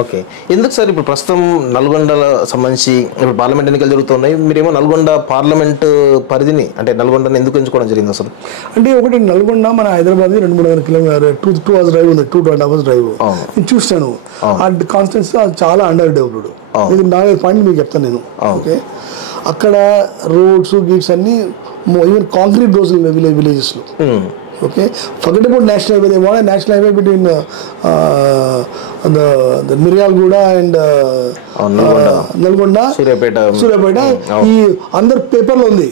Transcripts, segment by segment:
Okay. ఎందుకు sir ఇప్పుడు ప్రస్తుతం నల్గొండలో సంబంధించి ఇప్పుడు పార్లమెంట్ ఎన్నికలు జరుగుతున్నాయి, మీరేమో నల్గొండ పార్లమెంట్ పరిధిని అంటే నల్గొండని ఎందుకు ఎంచుకోవడం జరిగింది అసలు? అంటే ఒకటి నల్గొండ మన హైదరాబాద్ 200-300 కిలోమీటర్ 2 hours డ్రైవ్ ఉంది, 2.5 hours డ్రైవ్. నేను చూస్తాను ఆ కాన్స్టిట్యున్సీ చాలా అండర్ డెవలప్డ్. ఇది నా పాయింట్ మీకు చెప్తాను నేను. ఓకే, అక్కడ రోడ్స్ గీట్స్ అన్ని ఈవెన్ కాంక్రీట్ రోడ్స్ విలేజెస్లో. Okay, forget about national highway. They want a national highway between the Miryalgooda and Nalgonda, Surapeta. ఈ అందరు పేపర్లో ఉంది,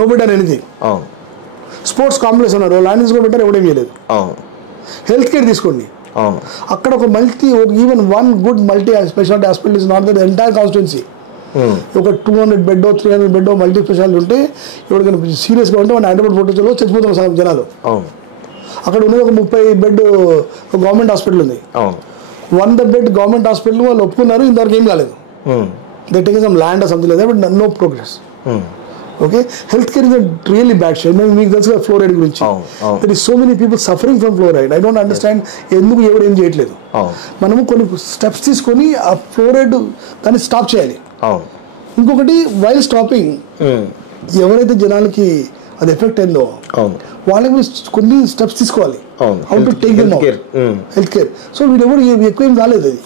no bet and anything. Sports complex ఉన్నారు, ల్యాండింగ్స్ కూడా పెట్టారు, ఎవడేం చేయలేదు. హెల్త్ కేర్ తీసుకోండి, అక్కడ ఒక even one good multi speciality hospital is not the entire constituency. ఒక 200 బెడ్ 300 బెడ్ మల్టీ స్పెషాలిటీ ఉంటే ఎవరికైనా సీరియస్గా ఉంటే మన హైదరాబాద్ ఫోటోలో చచ్చిపోతాం సగం జనాలు. అక్కడ ఉన్నది ఒక 30 బెడ్ గవర్నమెంట్ హాస్పిటల్ ఉంది. 100 బెడ్ గవర్నమెంట్ హాస్పిటల్ వాళ్ళు ఒప్పుకున్నారు, ఇంతవరకు ఏం కాలేదు. They take some land something లేదా, but no progress. Okay, health care is really bad share. మీకు తెలుసు కదా ఫ్లోరైడ్ గురించి. There is so many people suffering from fluoride. I don't understand ఎందుకు ఎవరు ఏం చేయట్లేదు. మనము కొన్ని స్టెప్స్ తీసుకొని ఆ ఫ్లోరైడ్ దాన్ని స్టాప్ చేయాలి. ఇంకొకటి వైల్ స్టాపింగ్ ఎవరైతే జనాలకి అది ఎఫెక్ట్ అయిందో వాళ్ళకి కొన్ని స్టెప్స్ తీసుకోవాలి. How to take them out, health care. So వీడెవరు ఎక్కువ ఏం కాలేదు. అది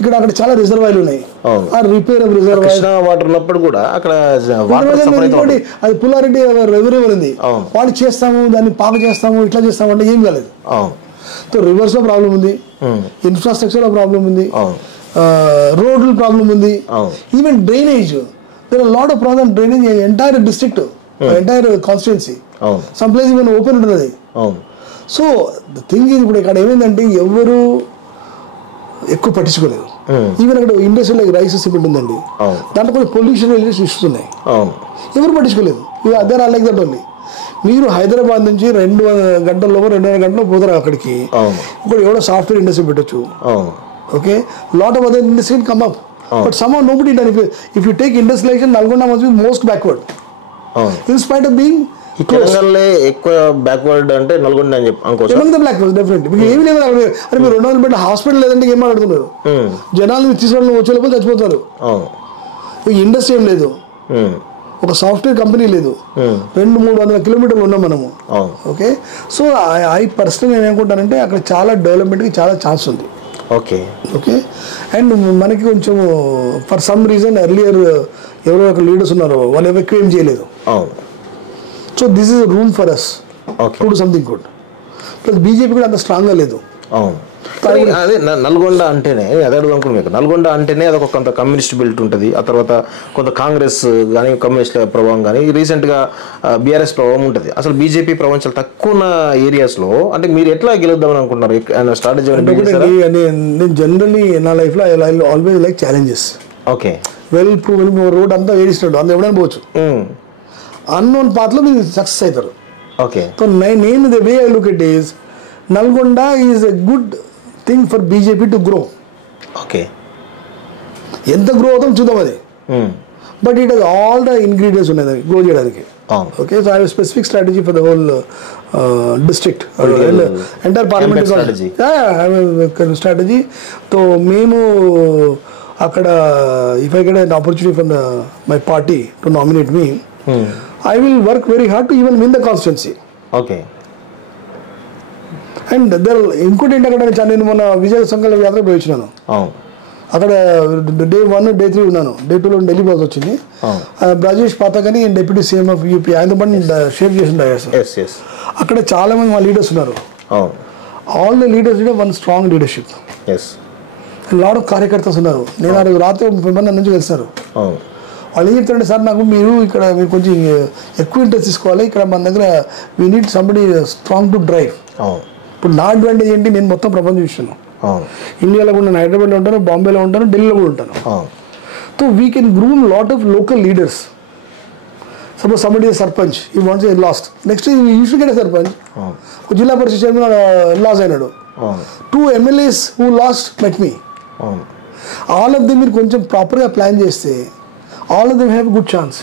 ఇక్కడ అక్కడ చాలా రిజర్వాయర్లు ఉన్నాయి. ఆ రిపేర్ ఆఫ్ రిజర్వాయర్ వాటర్ ఉన్నప్పుడు కూడా అక్కడ అది పుల్లారెడ్డి రెవెన్యూ ఉంది, వాళ్ళు చేస్తాము దాన్ని పాక చేస్తాము ఇట్లా చేస్తాము అంటే ఏం కాలేదు. సో రివర్స్ లో ప్రాబ్లం ఉంది, ఇన్ఫ్రాస్ట్రక్చర్ లో ప్రాబ్లం ఉంది, రోడ్ల ప్రాబ్లం ఉంది, even drainage. There are lot of problem drainage entire district, entire constituency. Some place even open ఉంటుంది. సో ద థింగ్ ఇది ఇప్పుడు ఇక్కడ ఏమైందంటే ఎవరు ఎక్కువ పట్టించుకోలేదు. ఈవెన్ అక్కడ ఇండస్ట్రియల్ రైస్ సిమెంట్ ఉందండి, దాంట్లో కొన్ని పొల్యూషన్ ఇష్యూస్ ఉన్నాయి, ఎవరు పట్టించుకోలేదు. అదే లైక్ దట్ ఓన్లీ. మీరు హైదరాబాద్ నుంచి 2 గంటల్లో 2.5 గంటల్లో పోతారు అక్కడికి. ఇప్పుడు ఎవడో సాఫ్ట్వేర్ ఇండస్ట్రీ పెట్టచ్చు. Okay, lot of other industry will come up, but somehow nobody done. If you take industrialization, Nalgonda must be most backward. In spite of being తెలంగాణలో ఎక్కువ బ్యాక్వర్డ్ అంటే నల్గొండ అని చెప్పి అనుకోవచ్చు. Telangana backward definitely. మీకు ఏమి లేదు అరే మీరు 200 బెడ్ హాస్పిటల్ లేదంటే ఏం మాట్లాడుతున్నారు? జనాలు తీసుకోవడం వచ్చేలోపు చచ్చిపోతారు. ఇండస్ట్రీ ఏం లేదు, ఒక సాఫ్ట్వేర్ కంపెనీ లేదు, 200-300 కిలోమీటర్లు ఉన్నాం మనము. ఓకే, సో ఐ పర్సనల్ ఏమనుకుంటానంటే అక్కడ చాలా డెవలప్మెంట్కి చాలా ఛాన్స్ ఉంది. ఓకే ఓకే, అండ్ మనకి కొంచెం ఫర్ సమ్ రీజన్ ఎర్లియర్ ఎవరో ఒక లీడర్స్ ఉన్నారు, వాళ్ళు ఎక్కువ ఏం చేయలేదు. So this is room for us to do something good. Plus BJP కూడా అంత స్ట్రాంగ్గా లేదు. అదే నల్గొండ అంటేనే అదే అనుకున్నాను మీకు. నల్గొండ అంటేనే అదొక కొంత కమ్యూనిస్ట్ బెల్ట్ ఉంటుంది, ఆ తర్వాత కొంత కాంగ్రెస్ కానీ కమ్యూనిస్ట్ ప్రభావం కానీ రీసెంట్గా బీఆర్ఎస్ ప్రభావం ఉంటుంది. అసలు బీజేపీ ప్రభావం చాలా తక్కువ ఉన్న ఏరియాస్లో అంటే మీరు ఎట్లా గెలుద్దామని అనుకుంటున్నారు? స్ట్రాటజీ నేను జనరల్లీ నా లైఫ్లో I always like challenges. Okay, well proven road అంతా వేడిస్తాడు, అందులో ఎవడైనా పోవచ్చు. అన్నోన్ పాత్రలో మీరు సక్సెస్ అవుతారు. ఓకే, సో నేను the way I look it is Nalgonda is a good thing for BJP to grow. Okay, ఎంత గ్రో అవుతాం చూద్దాం అది. But it has all the ingredients ఉన్నాయి దానికి గ్రో చేయడానికి. Okay, so I have specific strategy for the whole district, entire parliament strategy. So మేము అక్కడ if I get an opportunity from my party to nominate me, I will work very hard to even win the constituency. Okay, and ఇంకోటి ఏంటి అక్కడ నేను మొన్న విజయ సంకల్ప యాత్ర పోయి వచ్చినాను. అక్కడ డే 1 డే 3 ఉన్నాను. డే 2లో ఢిల్లీ పోవాల్సి వచ్చింది. బ్రాజేష్ పాఠక్ అని డిప్యూటీ సీఎం ఆఫ్ యూపీ, ఆయనతో పాటు షేర్ చేసిండు. అక్కడ చాలా మంది మా లీడర్స్ ఉన్నారు. All the leaders one strong leadership, lot of కార్యకర్తస్ ఉన్నారు. నేను ఆ రోజు రాత్రి 30 మంది నుంచి కలిసినారు. వాళ్ళు ఏం చెప్తారంటే, సార్ నాకు మీరు కొంచెం ఎక్కువ ఇంట్రెస్ట్ తీసుకోవాలి, ఇక్కడ మన దగ్గర we need somebody strong to drive. ఇప్పుడు నా అడ్వాంటేజ్ ఏంటి, నేను మొత్తం ప్రపంచం చూస్తున్నాను. ఇండియాలో కూడా నేను హైదరాబాద్లో ఉంటాను, బాంబేలో ఉంటాను, ఢిల్లీలో కూడా ఉంటాను. So we can groom lot of local leaders. Suppose somebody is sarpanch, he wants a lost, next you should get a sarpanch. జిల్లా పరిషత్ చైర్మన్ లాస్ అయినాడు. 2 MLAs who lost met me. All of them మీరు కొంచెం ప్రాపర్గా ప్లాన్ చేస్తే all of them have good chance.